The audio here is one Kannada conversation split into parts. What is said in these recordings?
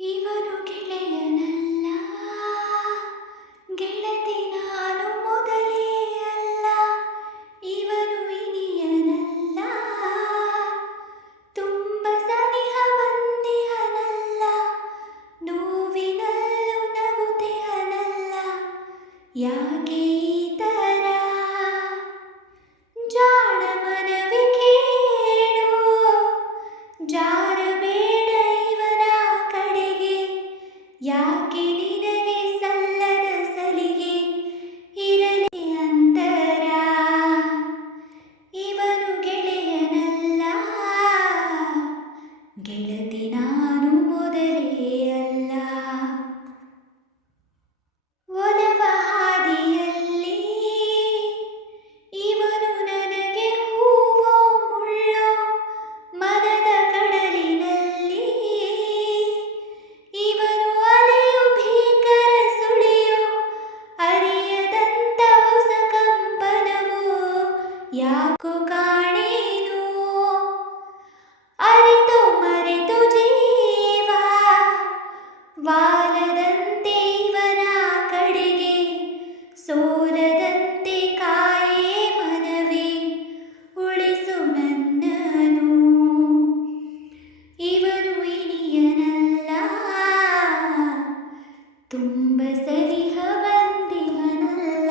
ಇವನು ಗೆಳೆಯನಲ್ಲ, ಗೆಳತಿ ನಾನು ಮೊದಲೇ ಅಲ್ಲ. ಇವನು ಇನಿಯನಲ್ಲ, ತುಂಬ ಸನಿಹ ಬಂದಿಹನಲ್ಲ. ನೋವಿನಲ್ಲೂ ನಗುತ್ತಿಹನಲ್ಲ, ಯಾಕೆ ಈ ಥರ? ಜಾಣ ಮನವಿ ಕೇಳು, ಜಾರಬೇಡ ಇವನ ಕಡೆಗೆ. ಯಾಕೆ ನಿನಗೆ ಸಲ್ಲದ ಸಲಿಗೆ, ಇರಲಿ ಅಂತರ. ಇವನು ಗೆಳೆಯನಲ್ಲ, ಗೆಳತಿ ನಾನು ಮೊದಲೇ ಅಲ್ಲ. ಒಲವ ಹಾದಿಯಲ್ಲಿ ಇವನು ನನಗೆ ಹೂವೋ ಮುಳ್ಳೋ. ಮನದ ಕಡಲಿನಲ್ಲಿ ಇವನು ಅಲೆಯು ಭೀಕರ ಸುಳಿಯೋ. ಅರಿಯದಂತ ಹೊಸ ಕಂಪನವೋ, ಯಾಕೋ ಕಾಣೇನು. ಅರಿತು ಮರೆತು ಜೀವ ವಾಲದಂತೆ ಇವನ ಕಡೆಗೆ. ಸೋಲದಂತೆ ಕಾಯೇ ಮನವೇ, ಉಳಿಸು ನನ್ನನು. ಇವನು ಇನಿಯನಲ್ಲ, ತುಂಬ ಸನಿಹ ಬಂದಿವನಲ್ಲ.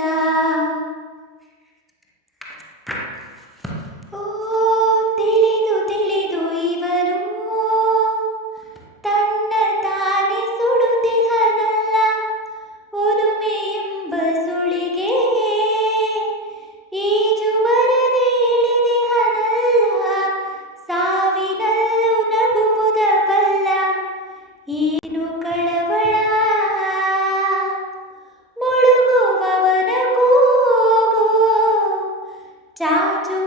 ಓ ತಿಳಿದು ತಿಳಿದು ಇವನು ತನ್ನ ತಾನೇ ಸುಡುತ್ತಿಹನಲ್ಲ. ಒಲುಮೆ ಎಂಬ ಸುಳಿಗೆ ಈಜು ಬರದೆ ಇಳಿದಿಹನಲ್ಲ. ಸಾವಿನಲ್ಲೂ ನಗುವುದ ಬಲ್ಲ, ಏನು ಕಳವಳ. ಮುಳುಗುವವನ ಕೂಗು ಚಾಚು